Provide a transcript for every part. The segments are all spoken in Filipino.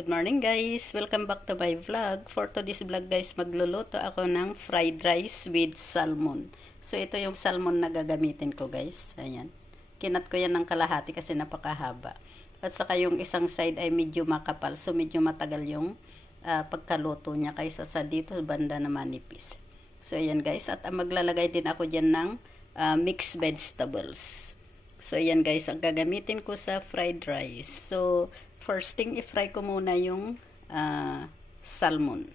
Good morning guys! Welcome back to my vlog. For today's vlog guys, magluluto ako ng fried rice with salmon. So ito yung salmon na gagamitin ko guys. Ayan. Kinat ko yan ng kalahati kasi napakahaba. At saka yung isang side ay medyo makapal. So medyo matagal yung pagkaluto niya kaysa sa dito banda na manipis. So ayan guys. At maglalagay din ako dyan ng mixed vegetables. So ayan guys, ang gagamitin ko sa fried rice. So first thing, i-fry ko muna yung salmon.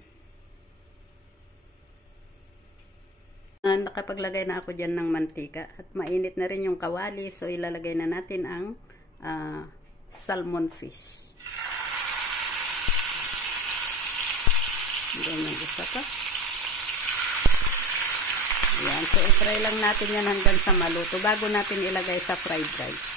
Nakapaglagay na ako dyan ng mantika at mainit na rin yung kawali, so ilalagay na natin ang salmon fish. Ganyan isa pa. Ayan, so i-fry lang natin yan hanggang sa maluto bago natin ilagay sa fried rice.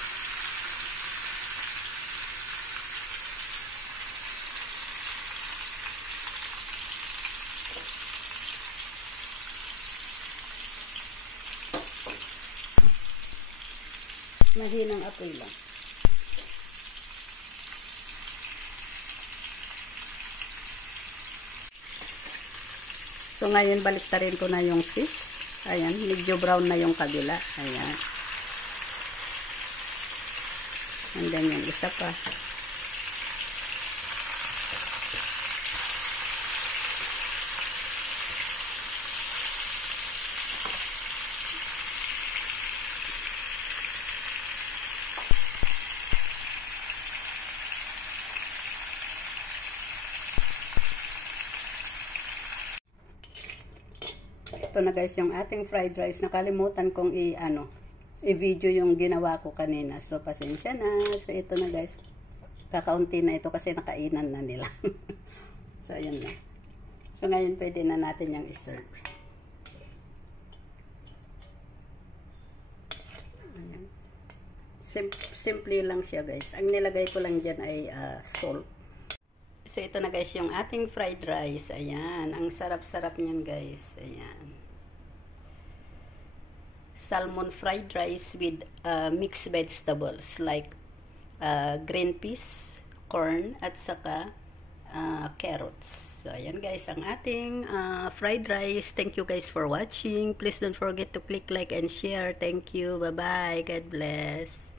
Mahinang apoy lang. So ngayon baliktarin ko na yung fish. Ayan, medyo brown na yung kabila. Ayan. Hanggang yung isa pa. Ito na guys yung ating fried rice. Nakalimutan kong i-video yung ginawa ko kanina. So pasensya na. So ito na guys. Kakaunti na ito kasi nakainan na nila. So ayan na. So ngayon pwede na natin yung i-serve. Ayan. Simple lang siya guys. Ang nilagay ko lang dyan ay salt. So ito na guys yung ating fried rice. Ayan. Ang sarap-sarap niyan guys. Ayan. Salmon fried rice with mixed vegetables like green peas, corn, at saka carrots. So ayan guys ang ating fried rice. Thank you guys for watching. Please don't forget to click like and share. Thank you. Bye-bye. God bless.